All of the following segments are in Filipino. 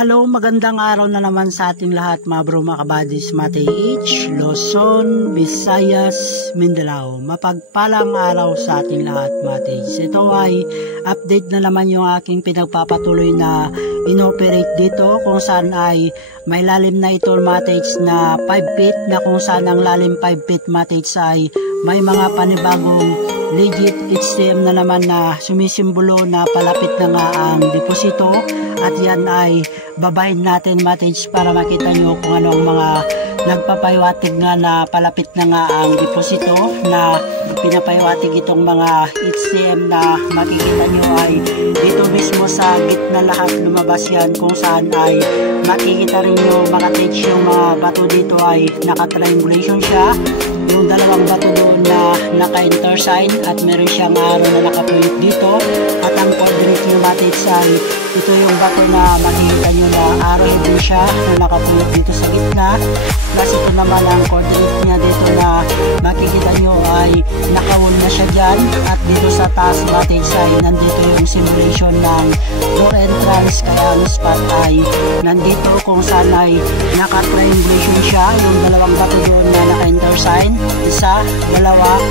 Hello, magandang araw na naman sa ating lahat mga bro, mga kabadis, Mate H, Luzon, Visayas, Mindanao. Mapagpalang araw sa ating lahat, Mate H. Ito ay update na naman yung aking pinagpapatuloy na inoperate dito kung saan ay may lalim na ito, Mate H, na 5 feet na kung saan ang lalim 5 feet, Mate H, ay may mga panibagong legit HTM na naman na sumisimbolo na palapit na nga ang deposito. At yan ay babahin natin, Mate H, para makita nyo kung ano ang mga nagpapahiwatig nga na palapit na nga ang deposito, na pinapahiwatig itong mga HTM na makikita nyo ay dito mismo sa gitna lahat lumabas yan, kung saan ay makikita rin nyo mga H, yung mga bato dito ay naka-triangulation siya. Yung dalawang bato doon na naka-intersign at meron siyang arrow na naka-point dito, at ang coordinate nyo, Mate H, ay ito yung bato na makikita nyo na arrowhead din siya na naka-point dito sa gitna. Plus ito naman ang coordinate niya dito na makikita nyo ay naka-wall na siya dyan, at dito sa taas, Mate H, ay nandito yung simulation ng door entrance, kaya ang spot ay nandito kung saan ay naka-triangulation siya. Yung dalawang bato doon na naka-intersign, isa, dalawa,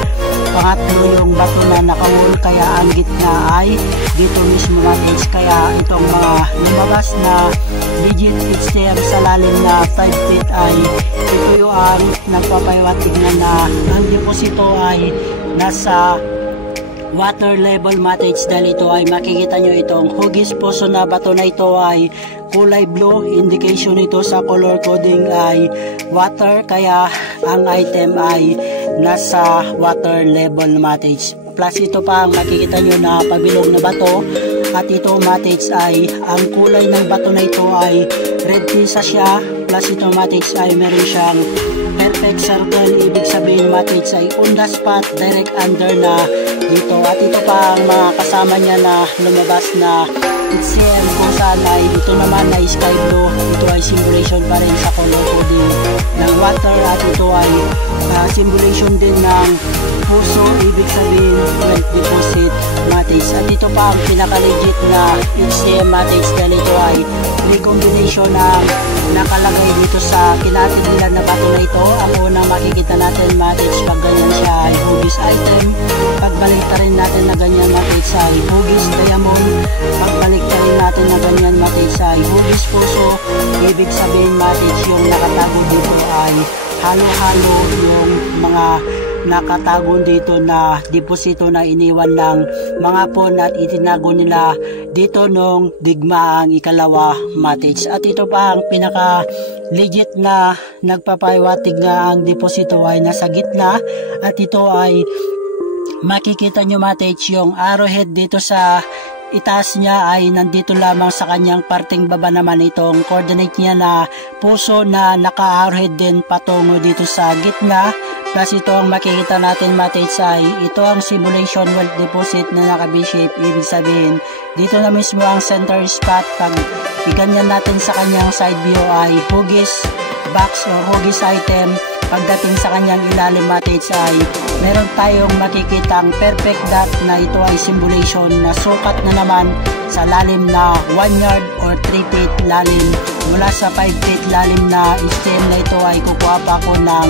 pangatlo yung bato na naka-wall, kaya ang gitna ay dito mismo, Mate H. Kaya itong mga lumabas na legit HTM sa lalim na 5 feet ay ito yung nagpapahiwatig na ang deposito ay nasa water level, Mate H, dahil ito ay makikita nyo itong hugis poso na bato na ito ay kulay blue. Indication nito sa color coding ay water, kaya ang item ay nasa water level, Mate H. Plus ito pa ang makikita nyo na pabilog na bato, at ito, Mate H, ay ang kulay ng bato na ito ay red tisa siya. Plus ito, Mate H, ay meron siyang perfect circle, ibig sabihin, Mate H, ay on the spot, direct under na dito. At ito pa ang mga kasama niya na lumabas na HCM, kung saan ay ito naman ay sky blue. Ito ay simulation pa rin sa color coding ng water, at ito ay simulation din ng puso, ibig sabihin well deposit, Mate H. At ito pa ang pinaka-legit na HCM, Mate H, dahil ito ay may combination ng nakalagay dito sa kinatigilan na bato na ito. Ang unang makikita natin, Mate H, pag ganyan siya ay hugis item. Pagbalik ta rin natin na ganyan, Mate H, ay hugis diamond. Pagbalik ta rin natin na ganyan, Mate H, ay hugis puso. Ibig sabihin, Mate H, yung nakatago dito ay halo-halo yung mga nakatago dito na deposito na iniwan ng mga pon at itinago nila dito nung digmaang ikalawa, Mate H. At ito pa ang pinaka legit na nagpapahiwatig na ang deposito ay nasa gitna, at ito ay makikita nyo, Mate H, yung arrowhead dito sa itaas niya ay nandito lamang sa kanyang parteng baba naman itong coordinate niya na puso na naka-arrowhead din patungo dito sa gitna. Plus ito ang makikita natin, Mate H, ay ito ang simulation wealth deposit na naka-V-shape. Ibig sabihin dito na mismo ang center spot. Pag iganyan natin sa kanyang side view ay hugis box o hugis item. Pagdating sa kanyang ilalim, Mate H, ay meron tayong makikitang perfect dot na ito ay simulation na sukat na naman sa lalim na 1 yard or 3 feet lalim. Mula sa 5 feet lalim na HTM na ito ay kukuha pa ako ng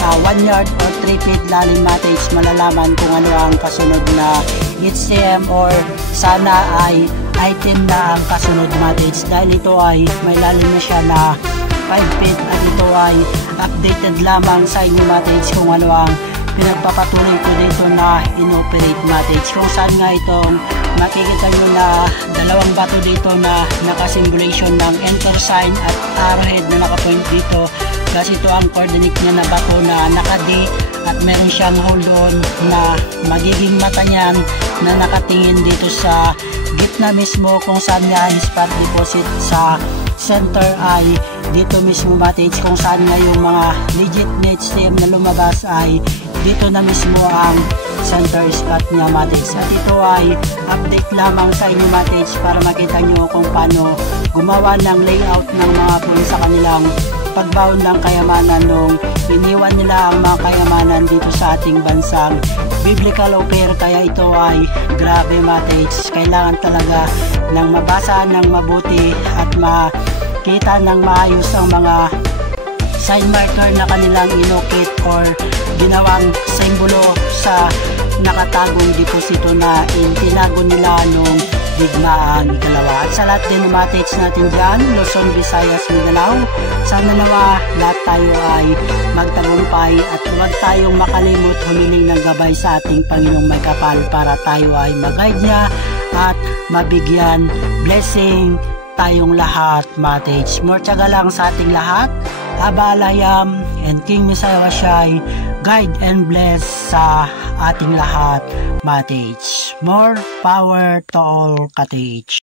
1 yard or 3 feet lalim, Mate H. Malalaman kung ano ang kasunod na HTM or sana ay item na ang kasunod, Mate H, dahil ito ay may lalim na siya na 5 feet, at ito ay updated lamang sa inyo, Mate H, kung ano ang pinagpapatuloy ko dito na inoperate, Mate H. Kung saan nga itong makikita nyo na dalawang bato dito na nakasimulation ng enter sign at arrowhead na nakapoint dito. Plus ito ang coordinate niya na bato na naka-D, at meron siyang hole doon na magiging mata niyan na nakatingin dito sa gitna mismo, kung saan nga ang spot deposit sa center ay dito mismo, Mate H, kung saan nga yung mga legit na HTM na lumabas ay dito na mismo ang center spot niya, Mate H. At ito ay update lamang sa inyo, Mate H, para makita nyo kung paano gumawa ng layout ng mga phone sa kanilang pagbaon ng kayamanan nung iniwan nila ang mga kayamanan dito sa ating bansang biblical affair. Kaya ito ay grabe mga tates, kailangan talaga ng mabasa ng mabuti at makita ng maayos ang mga sign marker na kanilang inukit or ginawang simbolo sa nakatagong deposito na tinago nila nung digmaang ikalawa. At sa lahat din ng mga tates natin dyan, Luzon, Visayas, Mindanao, sana nawa lahat tayo ay magtagumpay at huwag tayong makalimot humiling ng gabay sa ating Panginoong may kapal para tayo ay mag-guide niya at mabigyan blessing tayong lahat mga tates. More tiyaga lang sa ating lahat. Aba Alayam and King Messiah Washai, guide and bless sa ating lahat mga tates. More power to all ka-tates.